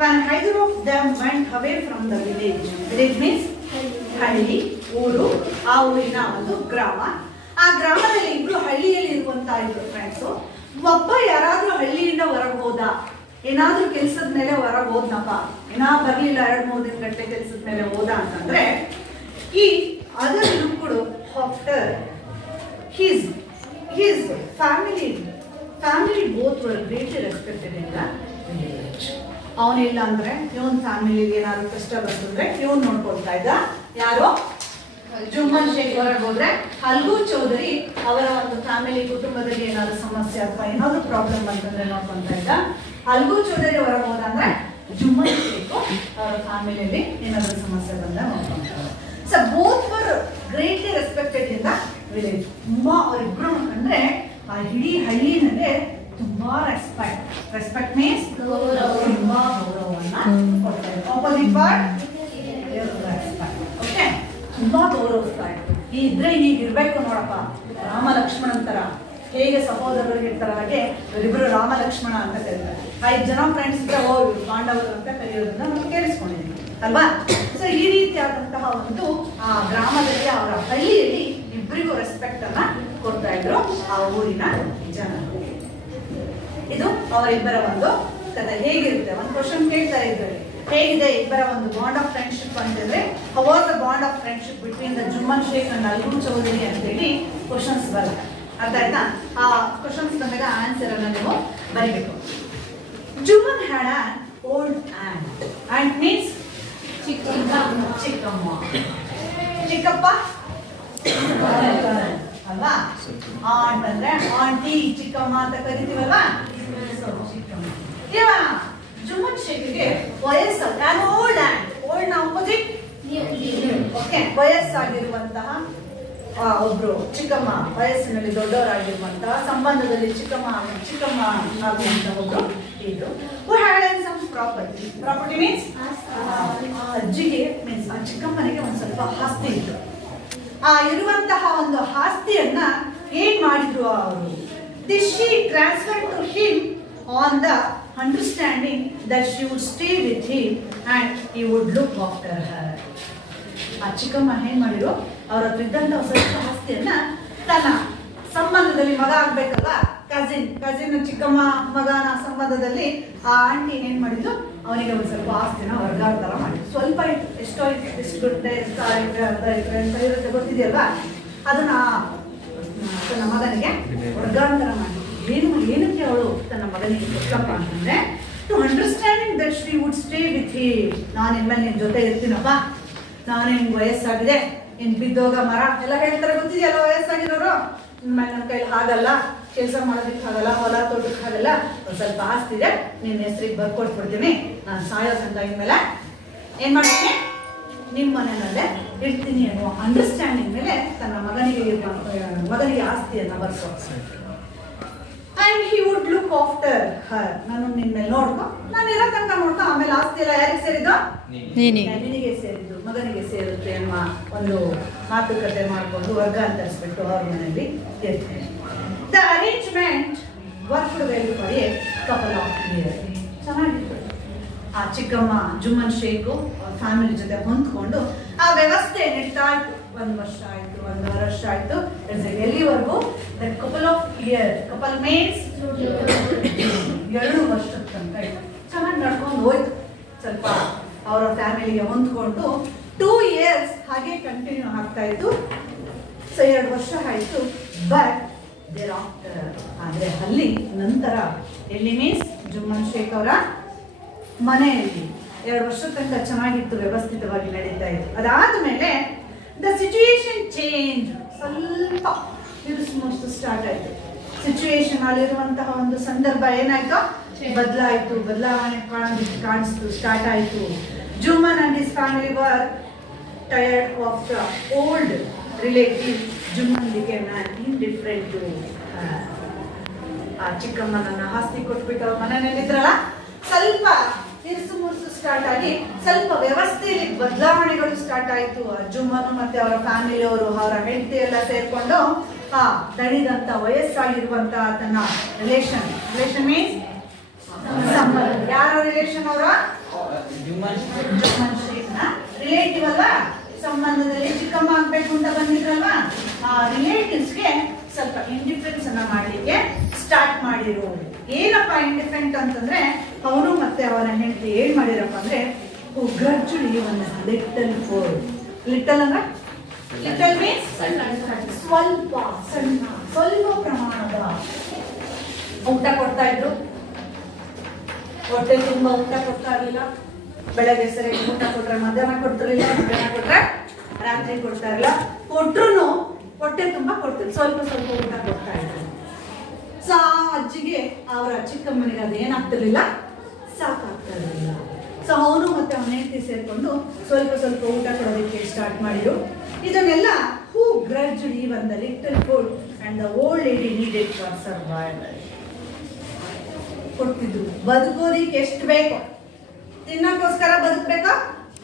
when either of them went away from the village, village means ಹಳ್ಳಿ, ಊರು, ಆ ಊರಿನ ಒಂದು ಗ್ರಾಮ. ಆ ಗ್ರಾಮದಲ್ಲಿ ಇಬ್ರು ಹಳ್ಳಿಯಲ್ಲಿ ಇರುವಂತಹ ಇಬ್ರು ಫ್ರೆಂಡ್ಸು. ಒಬ್ಬ ಯಾರಾದ್ರೂ ಹಳ್ಳಿಯಿಂದ ಹೊರಗೆ ಹೋದ, ಏನಾದ್ರೂ ಕೆಲ್ಸದ ಮೇಲೆ ಹೊರಗೆ ಹೋದ್ನಪ್ಪ, ಬರ್ಲಿಲ್ಲ 2-3 ದಿನ ಗಂಟೆ ಕೆಲ್ಸದ ಮೇಲೆ ಹೋದ ಅಂತಂದ್ರೆ, ಈ other looked after his family both were greatly respected in the village. ಅವನಿಲ್ಲ ಅಂದ್ರೆ ಇವನ್ ಫ್ಯಾಮಿಲಿಗೆ ಏನಾದ್ರು ಕಷ್ಟ ಬಂದ್ರೆ ಇವನ್ ನೋಡ್ಕೊಳ್ತಾ ಇದ್ದ. ಯಾರು? ಜುಮ್ಮನ್ ಶೇಖ್ ಹೊರಗೆ ಹೋದ್ರೆ ಅಲ್ಗು ಚೌಧರಿ ಅವರ ಒಂದು ಫ್ಯಾಮಿಲಿ, ಕುಟುಂಬದಲ್ಲಿ ಏನಾದ್ರು ಸಮಸ್ಯೆ ಅಥವಾ ಏನಾದ್ರು ಪ್ರಾಬ್ಲಮ್ ಬಂತಂದ್ರೆ ನೋಡ್ಕೊಂತ ಇದ್ದ. ಅಲ್ಗು ಚೌಧರಿ ಹೊರಗೆ ಹೋದ ಅಂದ್ರೆ ಜುಮ್ಮನ್ ಶೇಖ್ ಅವರ ಫ್ಯಾಮಿಲಿಯಲ್ಲಿ ಏನಾದ್ರು ಸಮಸ್ಯೆ ಬಂದ್ರೆ ನೋಡ್ಕೊಂತಾರೆ. So both were greatly respected in the village. ತುಂಬಾ ಅವರಿಬ್ರು ಅಂದ್ರೆ ಆ ಇಡೀ ಹಳ್ಳಿನಲ್ಲೇ ತುಂಬಾ ರೆಸ್ಪೆಕ್ಟ್ ಮೀನ್ಸ್ ತುಂಬಾ ಗೌರವವನ್ನ ಕೊಡ್ತಾರೆ. Opposite word respect. ಓಕೆ, ತುಂಬಾ ಗೌರವಿಸ್ತಾ ಇತ್ತು. ಇದ್ರೆ ಹೀಗಿರ್ಬೇಕು ನೋಡಪ್ಪ, ರಾಮ ಲಕ್ಷ್ಮಣನ್ ತರ ಹೇಗೆ ಸಹೋದರರಿಗೆ ಇರ್ತಾರ ಹಾಗೆ ಇವರಿಬ್ರು ರಾಮ ಲಕ್ಷ್ಮಣ ಅಂತ ಕರೀತಾರೆ. 5 ಜನ ಫ್ರೆಂಡ್ಸ್ ಇದ್ರೆ ಪಾಂಡವರು ಅಂತ ಕರೆಯೋದನ್ನ ನಾವು ಕೇಳಿಸ್ಕೊಂಡಿದ್ದೀವಿ ಅಲ್ವಾ. ಸೊ ಈ ರೀತಿಯಾದಂತಹ ಒಂದು ಆ ಗ್ರಾಮದಲ್ಲಿ, ಅವರ ಹಳ್ಳಿಯಲ್ಲಿ ಇಬ್ಬರಿಗೂ ರೆಸ್ಪೆಕ್ಟ್ ಅನ್ನ ಕೊಡ್ತಾ ಇದ್ರು ಆ ಊರಿನ ಜನರು. ಇದು ಅವರಿಬ್ಬರ ಒಂದು ಕಥೆ. ಹೇಗಿರುತ್ತೆ, ಒಂದು ಕ್ವಶನ್ ಕೇಳ್ತಾರೆ ಇದ್ರಲ್ಲಿ, ಹೇಗಿದೆ ಇಬ್ಬರ ಒಂದು ಬಾಂಡ್ ಆಫ್ ಫ್ರೆಂಡ್ಶಿಪ್ ಅಂತಂದ್ರೆ, how was the bond of friendship between the Jumman Sheikh and Algu Chaudhari ಅಂತೇಳಿ ಕ್ವಶನ್ಸ್ ಬರುತ್ತೆ. ಅರ್ಥ ಆಯ್ತಾ? ಆ ಕ್ವಶನ್ಸ್ ಬಂದಾಗ ಆನ್ಸರ್ ಅನ್ನ ನೀವು ಬರೀಬೇಕು. Jumman had an old aunt means ಚಿಕ್ಕಮ್ಮ. ಚಿಕ್ಕಪ್ಪ ಅಲ್ವಾ. ಆಂಟ್ ಅಂದ್ರೆ ಆಂಟಿ, ಚಿಕ್ಕಮ್ಮ ಅಂತ ಕರಿತೀವಲ್ವಾ. ಜುಮ್ಮನ್ ಶೇಖ್ಗೆ ವಯಸ್ಸು, ಓಲ್ಡ್ ಆಪೋಸಿಟ್ ಓಕೆ, ವಯಸ್ಸಾಗಿರುವಂತಹ ಒಬ್ರು ಚಿಕ್ಕಮ್ಮ, ವಯಸ್ಸಿನಲ್ಲಿ ದೊಡ್ಡವರಾಗಿರುವಂತಹ, ಸಂಬಂಧದಲ್ಲಿ ಚಿಕ್ಕಮ್ಮ ಆಗುವಂತಹ ಒಬ್ರು ಇದ್ರು. ಪ್ರಾಪರ್ಟಿ ಮೀನ್ಸ್ ಅಜ್ಜಿಗೆ ಮೀನ್ಸ್ ಆ ಚಿಕ್ಕಮ್ಮನಿಗೆ ಒಂದು ಸ್ವಲ್ಪ ಆಸ್ತಿ ಇತ್ತು. ಆ ಇರುವಂತಹ ಒಂದು ಆಸ್ತಿಯನ್ನ ಏನ್ ಮಾಡಿದ್ರು ಅವರು, she transferred to him on the understanding that she would stay with him and he would look after her. ಆ ಚಿಕ್ಕಮ್ಮ ಏನ್ ಮಾಡಿದ್ರು, ಅವ್ರ ಹತ್ರ ಇದ್ದಂತ ಸ್ವಲ್ಪ ಆಸ್ತಿಯನ್ನ ತನ್ನ ಸಂಬಂಧದಲ್ಲಿ ಮಗ ಆಗ್ಬೇಕಲ್ಲ, ಕಸಿನ್ ಕಸಿನ್ ಚಿಕ್ಕಮ್ಮ ಮಗನ ಸಂಬಂಧದಲ್ಲಿ ಆ ಆಂಟಿ ಏನ್ ಮಾಡಿದ್ರು, ಅವನಿಗೆ ಒಂದು ಸ್ವಲ್ಪ ಆಸ್ತಿನ ವರ್ಗಾಂತರ ಮಾಡಿದ್ರು. ಸ್ವಲ್ಪ ಇತ್ತು, ಎಷ್ಟೋ ಇತ್ತು, ಎಷ್ಟು ದುಡ್ಡೆ, ಎಷ್ಟು ಅರ್ಧ ಎಕರೆ ಅಂತ ಇರುತ್ತೆ ಗೊತ್ತಿದೆಯಲ್ವಾ, ಅದನ್ನ ತನ್ನ ಮಗನಿಗೆ ವರ್ಗಾಂತರ ಮಾಡಿದ್ರು. ಏನಕ್ಕೆ ಅವಳು ತನ್ನ ಮಗನಿಗೆ ಕೊಟ್ಟಪ್ಪ ಅಂತಂದ್ರೆ, to understanding that she would stay with him. ನಾನು ಇನ್ಮೇಲೆ ನಿನ್ ಜೊತೆ ಇರ್ತೀನಪ್ಪ, ನಾನು ನಿನ್ಗೆ ವಯಸ್ಸಾಗಿದೆ, ಇನ್ ಬಿದ್ದೋಗ ಮರ ಎಲ್ಲ ಹೇಳ್ತಾರೆ ಗೊತ್ತಿದೆಯಲ್ಲ ವಯಸ್ಸಾಗಿರೋರು, ನನ್ನ ಕೈಲಿ ಹಾಗಲ್ಲ, ಕೆಲಸ ಮಾಡೋದಕ್ಕೆ ಆಗಲ್ಲ, ಹೊಲ ತೋಟಕ್ಕೆ ಆಗಲ್ಲ, ಒಂದು ಸ್ವಲ್ಪ ಆಸ್ತಿ ಇದೆ, ನಿನ್ನ ಹೆಸರಿಗೆ ಬರ್ಕೊಟ್ಬಿಡ್ತೀನಿ, ನಾನು ಸಾಯೋ ತನಕ ಇನ್ಮೇಲೆ ಏನ್ ಮಾಡ್ತೀನಿ, ನಿಮ್ಮ ಮನೆಯಲ್ಲೇ ಇರ್ತೀನಿ ಅನ್ನೋ ಅಂಡರ್ಸ್ಟ್ಯಾಂಡಿಂಗ್ ಮೇಲೆ ತನ್ನ ಮಗನಿಗೆ ಆಸ್ತಿಯನ್ನ ಬರ್ಕೊ. And he would look after her. ನಾನು ನಿನ್ನ ಮೇಲೆ ನೋಡ್ಕೊ, ನಾನು ಇರೋ ತನಕ ನೋಡ್ಕೊ, ಆಮೇಲೆ ಆಸ್ತಿ ಎಲ್ಲ ಯಾರಿಗೆ ಸೇರಿದ್ದು, ನಿನಗೆ ಸೇರಿದ್ದು, ಮಗನಿಗೆ ಸೇರುತ್ತೆ ಅನ್ನೋ ಒಂದು ಮಾತುಕತೆ ಮಾಡಿಕೊಂಡು ವರ್ಗಾಂತರಿಸ್ಬಿಟ್ಟು ಅವ್ರ ಮನೆಯಲ್ಲಿ ಇರ್ತೀನಿ. The arrangement worked well for A couple of year. ಚೆನ್ನಾಗಿತ್ತು. ಆ ಚಿಕ್ಕಮ್ಮ ಜುಮ್ಮನ್ ಶೇಖು ಫ್ಯಾಮಿಲಿ ಜೊತೆ ಹೊಂದ್ಕೊಂಡು ಆ ವ್ಯವಸ್ಥೆ ನಡೀತಾ ಇತ್ತು. 1 ವರ್ಷ ಆಯ್ತು, 1.5 ವರ್ಷ ಆಯ್ತು, ಎಲ್ಲಿವರೆಗೂ couple of year, couple means 2 ವರ್ಷದ ತನಕ ಇತ್ತು. ಚೆನ್ನಾಗಿ ನಡ್ಕೊಂಡು ಹೋಯ್ತು. ಸ್ವಲ್ಪ ಅವರ ಫ್ಯಾಮಿಲಿಗೆ ಹೊಂದ್ಕೊಂಡು 2 years ಹಾಗೆ ಕಂಟಿನ್ಯೂ ಆಗ್ತಾ ಇತ್ತು. ಸೊ 2 ವರ್ಷ ಆಯ್ತು. ಬಟ್ ದೇರ್ ಆಫ್ಟರ್, ಆದರೆ ಅಲ್ಲಿ ನಂತರ ಎಲ್ಲಿ ಮೀನ್ಸ್ ಜುಮ್ಮನ್ ಶೇಖ್ ಅವರ ಮನೆಯಲ್ಲಿ 2 ವರ್ಷದ ತನಕ ಚೆನ್ನಾಗಿತ್ತು, ವ್ಯವಸ್ಥಿತವಾಗಿ ನಡೀತಾ ಇತ್ತು. ಅದಾದ್ಮೇಲೆ ದ ಸಿಚುಯೇಷನ್ ಚೇಂಜ್, ಸ್ವಲ್ಪ ತಿರುಸು ಸ್ಟಾರ್ಟ್ ಆಯ್ತು. ಸಿಚುಯೇಷನ್ ಅಲ್ಲಿರುವಂತಹ ಒಂದು ಸಂದರ್ಭ ಏನಾಯ್ತು, ಬದಲಾವಣೆ ಕಾಣಿಸ್ತು, ಸ್ಟಾರ್ಟ್ ಆಯ್ತು. Jumman and his family were tired of the old relative. Jumman became indifferent to ಆ ಚಿಕ್ಕಮ್ಮನನ್ನ ಆಸ್ತಿ ಕೊಟ್ಬಿಟ್ಟು ಅವ್ರ ಮನೆಯಲ್ಲಿದ್ರಲ್ಲ, ಸ್ವಲ್ಪ ತಿರ್ಸು ಮುರ್ಸು ಸ್ಟಾರ್ಟ್ ಆಗಿ ಸ್ವಲ್ಪ ವ್ಯವಸ್ಥೆಯಲ್ಲಿ ಬದಲಾವಣೆಗಳು ಸ್ಟಾರ್ಟ್ ಆಯ್ತು. ಜುಮ್ಮನು ಮತ್ತೆ ಅವರ ಫ್ಯಾಮಿಲಿಯವರು, ಅವರ ಹೆಂಡತಿ ಎಲ್ಲ ಸೇರ್ಕೊಂಡು ದಣಿದಂತ ವಯಸ್ಸಾಗಿರುವಂತ ತನ್ನ ರಿಲೇಷನ್ ಮೀನ್ಸ್ ಸಂಬಂಧ. ಯಾರ ರಿಲೇಷನ್ ಅವರ ಜುಮ್ಮನ್ ಶೇಖ್ನ ರಿಲೇಟಿವ್ ಅಲ್ಲ, ಸಂಬಂಧದಲ್ಲಿ ಚಿಕ್ಕಮ್ಮ ಆಗ್ಬೇಕು ಅಂತ ಬಂದಿದ್ರಲ್ವಾ, ಆ ರಿಲೇಟಿವ್ಸ್ಗೆ ಸ್ವಲ್ಪ ಇಂಡಿಫರೆನ್ಸ್ ಅನ್ನ ಮಾಡ್ಲಿಕ್ಕೆ ಸ್ಟಾರ್ಟ್ ಮಾಡಿರು. ಏನಪ್ಪ ಇಂಡಿಫರೆಂಟ್ ಅಂತಂದ್ರೆ, ಅವನು ಮತ್ತೆ ಅವನ ಹೆಂಡತಿ ಏನ್ ಮಾಡಿರಪ್ಪ ಅಂದ್ರೆ, ಗ್ರಾಜುಲಿ ಒಂದು ಲಿಟಲ್ ಫೋರ್. ಲಿಟಲ್ ಅಂದ್ರೆ ಲಿಟಲ್ ಮೀನ್ಸ್ ಸ್ವಲ್ಪ ಸಣ್ಣ, ಸ್ವಲ್ಪ ಪ್ರಮಾಣದ ಊಟ ಕೊಡ್ತಾ ಇದ್ರು. ಹೊಟ್ಟೆ ತುಂಬಾ ಊಟ ಕೊಡ್ತಾ ಇರಲಿಲ್ಲ. ಬೆಳಗ್ಗೆ ಸರಿಯಾಗಿ ಊಟ ಕೊಟ್ರೆ ಮಧ್ಯಾಹ್ನ ಕೊಡ್ತಿರ್ಲಿಲ್ಲ, ಮಧ್ಯಾಹ್ನ ಕೊಟ್ರೆ ರಾತ್ರಿ ಕೊಡ್ತಾ ಇರಲಿಲ್ಲ. ಕೊಟ್ರು ಹೊಟ್ಟೆ ತುಂಬಾ ಕೊಡ್ತಿದ್ರು, ಸ್ವಲ್ಪ ಸ್ವಲ್ಪ ಊಟ ಕೊಡ್ತಾ ಇದ್ರು. ಸೊ ಆ ಅಜ್ಜಿಗೆ, ಅವರ ಚಿಕ್ಕಮ್ಮನಿಗೆ ಅದು ಏನಾಗ್ತಿರ್ಲಿಲ್ಲ, ಸಾಕಾಗ್ತಾ ಇರಲಿಲ್ಲ. ಸೊ ಅವನು ಮತ್ತೆ ಅವನ ಹೆಂಡತಿ ಸೇರ್ಕೊಂಡು ಸ್ವಲ್ಪ ಸ್ವಲ್ಪ ಊಟ ಕೊಡೋದಕ್ಕೆ ಸ್ಟಾರ್ಟ್ ಮಾಡಿದ್ರು. ಇದನ್ನೆಲ್ಲ who grudged even the little food and the old lady needed for survival. ಕೊಡ್ತಿದ್ರು. ಬದುಕೋದಿಕ್ಕೆ ಎಷ್ಟು ಬೇಕೋ, ತಿನ್ನಕ್ಕೋಸ್ಕರ ಬದುಕ್ಬೇಕಾ,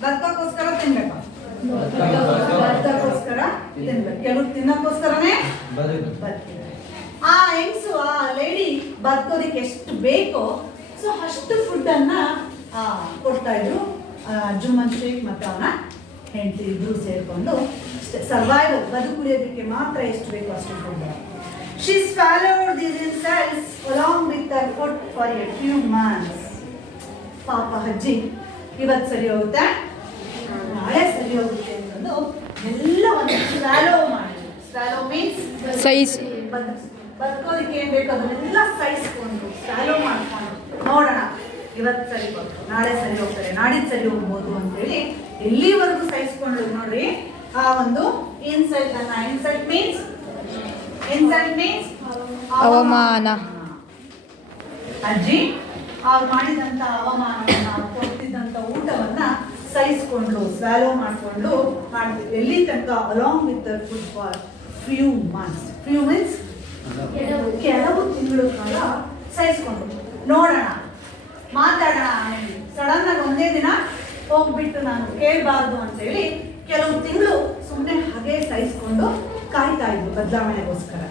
ಬದುಕೋಕ್ಕೋಸ್ಕರ ತಿನ್ಬೇಕಾ, ಬದುಕೋಕ್ಕೋಸ್ಕರ ತಿನ್ಬೇಕು. ಕೆಲವು ತಿನ್ನಕ್ಕೋಸ್ಕರನೇ ಬದುಕಿದ್ದಾರೆ. ಆ ಹೆಂಗಸು, ಆ ಲೇಡಿ ಬದುಕೋದಿಕ್ಕೆ ಎಷ್ಟು ಬೇಕೋ ಸೊ ಅಷ್ಟು ಫುಡ್ ಅನ್ನ ಕೊಡ್ತಾ ಇದ್ರು. ಜುಮ್ಮನ್ ಶೇಖ್ ಮತ್ತೆ ಅವನ ಹೆಂಡತಿ ಇಬ್ರು ಸೇರ್ಕೊಂಡು ಸರ್ವೈವಲ್, ಬದುಕುಳಿಯೋದಕ್ಕೆ ಮಾತ್ರ ಎಷ್ಟು ಬೇಕೋ ಅಷ್ಟು food. She swallowed these insults along with her food for a few months. ಪಾಪ ಅಜ್ಜಿ, ಇವತ್ತು ಸರಿ ಹೋಗುತ್ತೆ, ನಾಳೆ ಸರಿ ಹೋಗುತ್ತೆ ಅನ್ನೋದು ಎಲ್ಲವನ್ನು ಸ್ವ್ಯಾಲೋ ಮಾಡಿ. ಸ್ವ್ಯಾಲೋ ಮೀನ್ಸ್ ಸೈಜ್, ಬದುಕೋದಕ್ಕೆ ಏನ್ ಬೇಕು ಅದನ್ನೆಲ್ಲ ಸಹಿಸ್ಕೊಂಡು ಸ್ವ್ಯಾಲೋ ಮಾಡ್ಕೊಂಡು ನೋಡೋಣ, ಇವತ್ತು ಸರಿ ಹೋಗ್ತು, ನಾಳೆ ಸರಿ ಹೋಗ್ತಾರೆ, ನಾಡಿದ್ದು ಸರಿ ಹೋಗ್ಬೋದು ಅಂತೇಳಿ ಎಲ್ಲಿವರೆಗೂ ಸಹಿಸ್ಕೊಂಡು ನೋಡ್ರಿ. ಆ ಒಂದು ಇನ್ಸಲ್ಟ್ ಅನ್ನ, ಇನ್ಸಲ್ಟ್ ಮೀನ್ಸ್ ಅವಮಾನ. ಅಜ್ಜಿ ಅವ್ರು ಮಾಡಿದಂತ ಅವಮಾನವನ್ನ, ಕೊಡ್ತಿದ್ದಂತ ಊಟವನ್ನ ಸಹಿಸ್ಕೊಂಡು ಸ್ವ್ಯಾಲೋ ಮಾಡ್ಕೊಂಡು ಮಾಡ್ತಿದ್ವಿ. ಎಲ್ಲಿ ತನಕ along with the food for few months. Few means ಕೆಲವು ತಿಂಗಳು ಕಾಲ ಸಹಿಸ್ಕೊಂಡು ನೋಡೋಣ, ಮಾತಾಡೋಣ. ಸಡನ್ ಆಗಿ ಒಂದೇ ದಿನ ಹೋಗ್ಬಿಟ್ಟು ನಾನು ಕೇಳಬಾರ್ದು ಅಂತೇಳಿ ಕೆಲವು ತಿಂಗಳು ಸುಮ್ಮನೆ ಹಾಗೆ ಸಹಿಸ್ಕೊಂಡು ಕಾಯ್ತಾ ಇದ್ರು ಬದಲಾವಣೆಗೋಸ್ಕರ.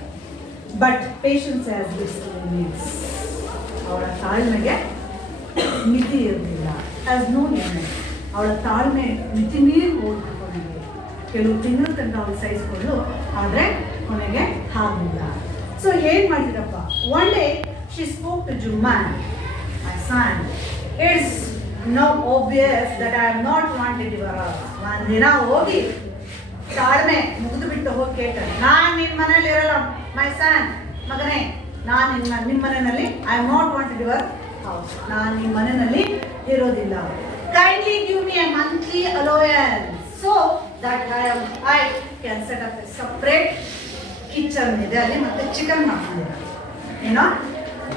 But patience has this limits. ಅವಳ ತಾಳ್ಮೆಗೆ ಮಿತಿ ಇರಲಿಲ್ಲ. Has no limit. ಅವಳ ತಾಳ್ಮೆ ಮಿತಿ ಮೀರಿ ಹೋಗ್ತು. ಕೊನೆಗೆ ಕೆಲವು ತಿಂಗಳು ತನಕ ಅವಳು ಸಹಿಸ್ಕೊಂಡು, ಆದರೆ ಕೊನೆಗೆ ಆಗಲಿಲ್ಲ. ಸೊ ಏನ್ ಮಾಡಿದ್ರಪ್ಪ, one day she spoke to Juman, my son. It's now obvious that I am not wanted your ಒಂದಿನ ಹೋಗಿ ತಾಳ್ಮೆ ಮುಗಿದು ಬಿಟ್ಟು ಹೋಗಿ ಕೇಳ್ತಾನೆ, ನಾನು ನಿನ್ನ ಮನೇಲಿ ಇರಲ್ಲ ಮೈ ಸನ್, ಮಗನೇ ನಾನು ನಿಮ್ಮ ಮನೆಯಲ್ಲಿ I am not wanted your house, ನಾನು ನಿಮ್ಮ ಮನೆಯಲ್ಲಿ ಇರೋದಿಲ್ಲ. Kindly give me a monthly allowance so that I can set up A separate kitchen ಇದೆ ಅಲ್ಲಿ, ಮತ್ತೆ ಚಿಕನ್ ಮಾಡ್ಕೊಂಡಿದ್ದಾರೆ ಏನೋ,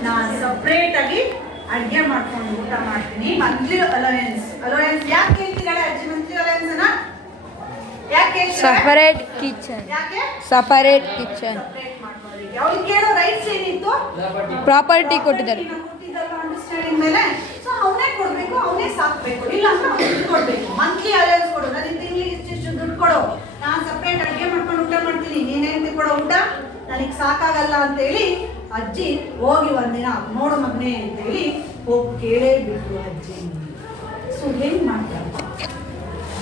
ನಾನು ಸಪ್ರೇಟ್ ಆಗಿ ಅಡುಗೆ ಮಾಡ್ಕೊಂಡು ಊಟ ಮಾಡ್ತೀನಿ. ಮಂತ್ಲಿ ಅಲೋಯನ್ಸ್, ಅಲೋಯನ್ಸ್ ಯಾಕೆ ಹೇಳ್ತಿದ್ದಾಳೆ ಅಜ್ಜಿ ಮಂತ್ಲಿ ಅಲೋಯನ್ಸ್ ಅನ್ನ? ಯಾಕೆ ಹೇಳ್ತಿದ್ದಾಳೆ? Separate kitchen. ಯಾಕೆ ಸಪರೇಟ್ ಕಿಚನ್. ಸಪ್ರೇಟ್ ಮಾಡ್ಕೊಳ್ಳೋರಿಗೆ ಅವ್ರಿಗೆ ಕೇಳೋ ರೈಟ್ಸ್ ಏನಿತ್ತು? ಪ್ರಾಪರ್ಟಿ ಕೊಟ್ಟಿದ್ದಾರೆ. ಅಂಡರ್ಸ್ಟ್ಯಾಂಡಿಂಗ್ ಮೇಲೆ ಸೊ ಅವನೇ ಕೊಡಬೇಕು, ಅವನೇ ಸಾಕಬೇಕು, ಇಲ್ಲ ಅಂದ್ರೆ ಅವ್ನಿಗೆ ಕೊಡಬೇಕು. ಮಂತ್ಲಿ ಅಲೋಯನ್ಸ್ ಕೊಡು, ನನಗೆ ತಿಂಗಳಿಗೆ ಇಷ್ಟಿಷ್ಟು ದುಡ್ಡು ಕೊಡು, ನಾನು ಸಪ್ರೇಟ್ ಅಡುಗೆ ಮಾಡ್ಕೊಂಡು ಊಟ ಮಾಡ್ತೀನಿ, ನೀನೇನು ಕೊಡೋ ಊಟ ನನಗೆ ಸಾಕಾಗಲ್ಲ ಅಂತೇಳಿ ಅಜ್ಜಿ ಹೋಗಿ ಒಂದಿನ ನೋಡು ಮಗನೇ ಅಂತೇಳಿ ಹೋಗಿ ಕೇಳೇ ಬಿಟ್ಟು ಅಜ್ಜಿ. ಸೊ ಏನು ಮಾಡ್ತಾರೆ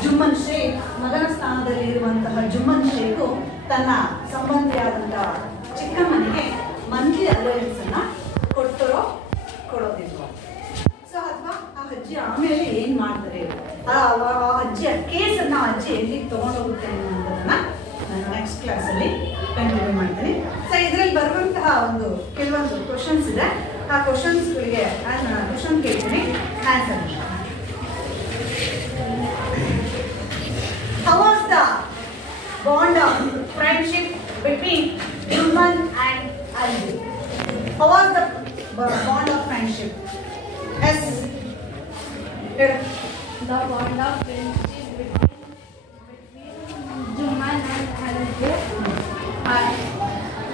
ಜುಮ್ಮನ್ ಶೇಖ್, ಮಗನ ಸ್ಥಾನದಲ್ಲಿ ಇರುವಂತಹ ಜುಮ್ಮನ್ ಶೇಖು ತನ್ನ ಸಂಬಂಧಿಯಾದಂತಹ ಚಿಕ್ಕಮ್ಮನಿಗೆ ಮಂತ್ಲಿ ಅಲೋಯನ್ಸ್ ಅನ್ನ ಕೊಡ್ತಾರೋ ಕೊಡೋದಿಲ್ಲ. ಸೊ ಅಥವಾ ಆ ಅಜ್ಜಿ ಆಮೇಲೆ ಏನ್ ಮಾಡ್ತಾರೆ, ಆ ಅಜ್ಜಿಯ ಕೇಸನ್ನ ಅಜ್ಜಿ ಎಲ್ಲಿಗೆ ತಗೊಂಡೋಗುತ್ತೆ ಅನ್ನೋದನ್ನ ನಾನು ನೆಕ್ಸ್ಟ್ ಕ್ಲಾಸಲ್ಲಿ ಕಂಟಿನ್ಯೂ ಮಾಡ್ತೀನಿ. ಸೊ ಇದರಲ್ಲಿ ಬರುವಂತಹ ಕೆಲವೊಂದು ಕ್ವಶನ್ಸ್ ಇದೆ, ಆ ಕ್ವಶನ್ಸ್ಗಳಿಗೆ ನಾನು ಕ್ವಶನ್ ಕೇಳ್ತೀನಿ, ಆನ್ಸರ್ ಮಾಡಿ. How was the bond of friendship between Juman and Ali? How was the bond of friendship? Yes. The bond of friendship between Juman and Albu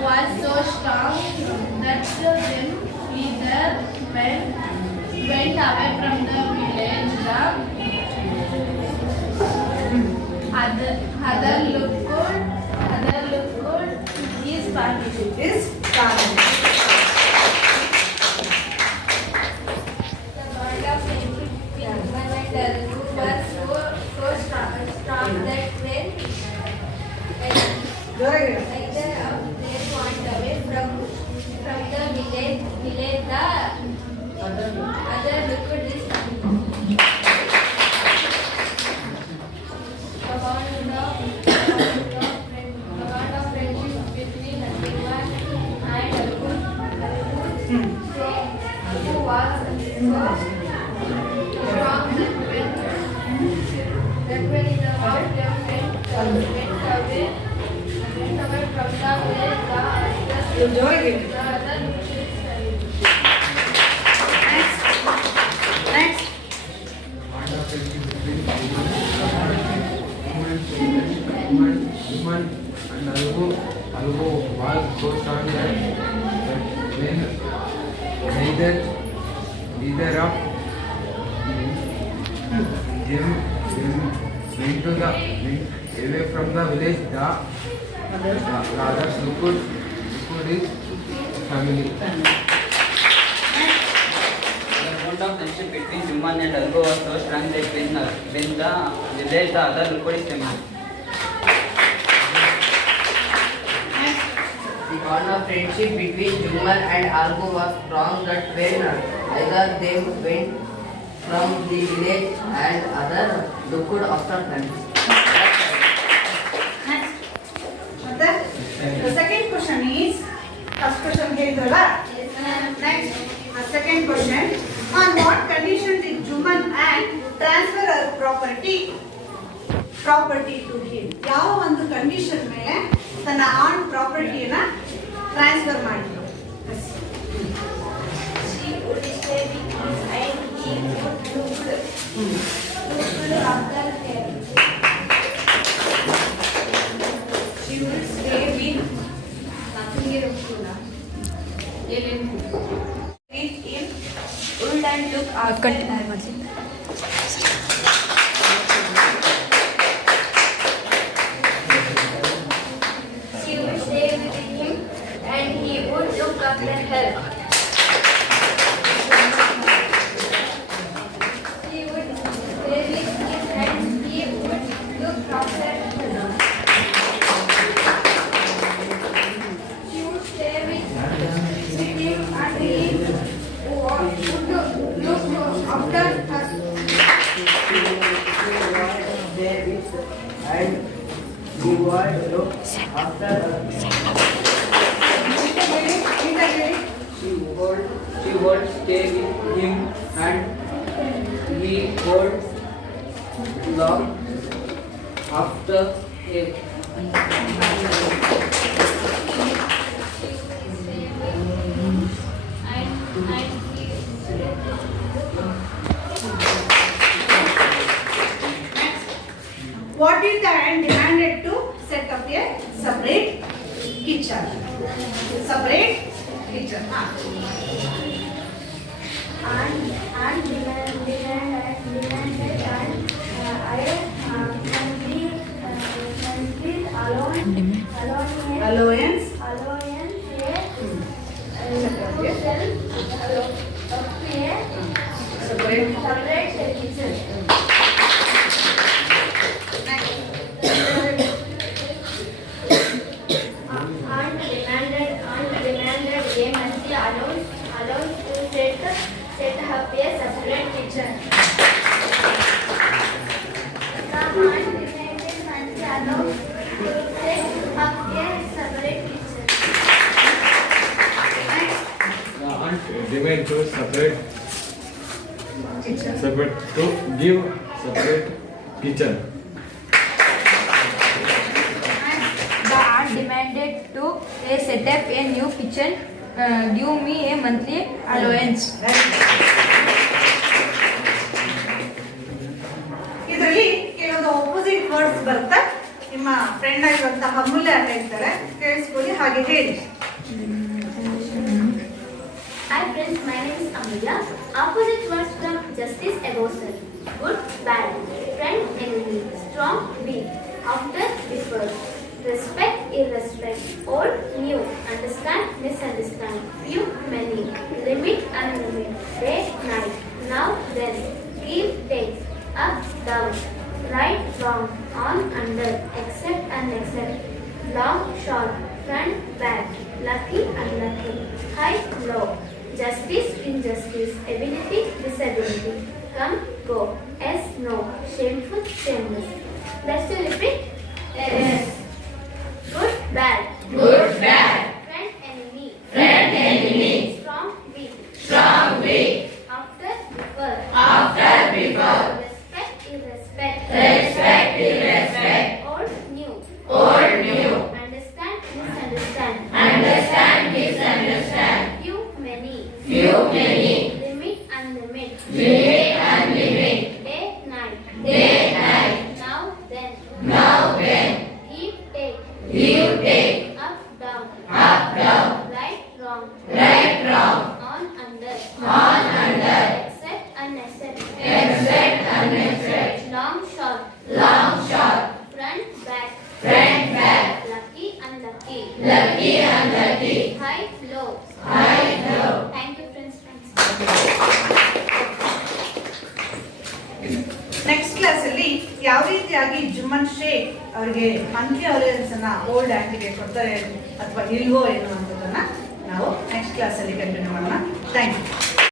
was so strong that them either went away from the village. The other look good is family. Is family. The bond of friendship between Juman and Albu was so strong that when Good. either of them went away from the village, the other looked this family. The bond of friendship between Juman and Albu was so strong that when the house them went away from the village, Good. the other looked this family. Next. Bond of friendship between Juman and Albu was so strong that when neither of them went away from the village, the others looked his family. The bond of friendship between Juman and Albu was so strong that when the village, the other looked his family. The bond of friendship between Juman and Albu was strong that when either them went from the village and other looked after them. Next. ಮತ್ತೆ the second question is, first question ಹೇಳಿದ್ರಲ್ಲ, next second question, on what condition did Juman and transfer her property to him? ಯಾವ ಒಂದು condition ಮೇಲೆ ತನ್ನ on ಪ್ರಾಪರ್ಟಿಯನ್ನ transfer ಮಾಡಿದ್ರು? She would stay with him and he would look after her. She would stay with nothing with him, would and look after her. She would stay with him and he would look after her. She would stay with him and he would look after her. She would stay with him and he She would stay with him and he would long after a What did the aunt demanded to set up a separate kitchen? Separate kitchen. And demanded Allowance. Separate kitchen. Aunt demanded a monthly allowance to set up a separate kitchen. The aunt demanded monthly allowance to set up a separate kitchen. The aunt demand to give separate kitchen. The aunt demanded to set up a new kitchen. Give me a monthly allowance. ಇದರಲ್ಲಿ ಕೆಲವೊಂದು opposite words ಬರುತ್ತೆ. ನಿಮ್ಮ friend ಆಗಿರುವಂತಹ ಅಮೂಲ್ಯ ಅಂತ ಹೇಳ್ತಾರೆ, ಕೇಳಿಸ್ಕೊಳ್ಳಿ, ಹಾಗೆ ಹೇಳಿ. Hi friends, my name is Amulya. Opposite words from justice above self. Good, bad, friend, enemy, strong, weak, after, before. Respect, irrespect, old, new, understand, misunderstand, few, many, limit, unlimit, day, night, now, then, give, take, up, down, right, wrong, on, under, accept, unaccept, long, short, front, back, lucky, unlucky, high, low, justice, injustice, ability, disability, come, go, yes, no, shameful, shameless. Let's you repeat? Yes. Good, bad. Good, bad. Friend, enemy. Friend, enemy. Strong, weak. Strong, weak. After, before. After, before. Respect, irrespect. Respect, irrespect. Old, new. Old, new. Understand, misunderstand. Understand, misunderstand. Few, many. Few, many. Limit, unlimit. Limit, unlimit. Day, night. Day, night. Now, then. Now, then. Give, take. Give, take. Up, down. Up, down. Right, wrong. Right, wrong. On, under. On, under. Accept, unaccept. Accept, unaccept. Long, short. Long, short. Front, back. Front, back. Lucky, unlucky. Lucky, unlucky. High, low. High, low. Thank you, friends. Next class ಅಲ್ಲಿ ಯಾವ ರೀತಿಯಾಗಿ ಜುಮ್ಮನ್ ಶೇಖ್ ಅವರಿಗೆ monthly allowance ಅನ್ನ old ಆಂಟಿಗೆ ಕೊಡ್ತಾರೆ ಅಥವಾ ಇಲ್ವೋ ಎನ್ನುವಂಥದ್ದನ್ನ ನಾವು ನೆಕ್ಸ್ಟ್ ಕ್ಲಾಸ್ ಅಲ್ಲಿ ಕಂಟಿನ್ಯೂ ಮಾಡೋಣ. Thank you.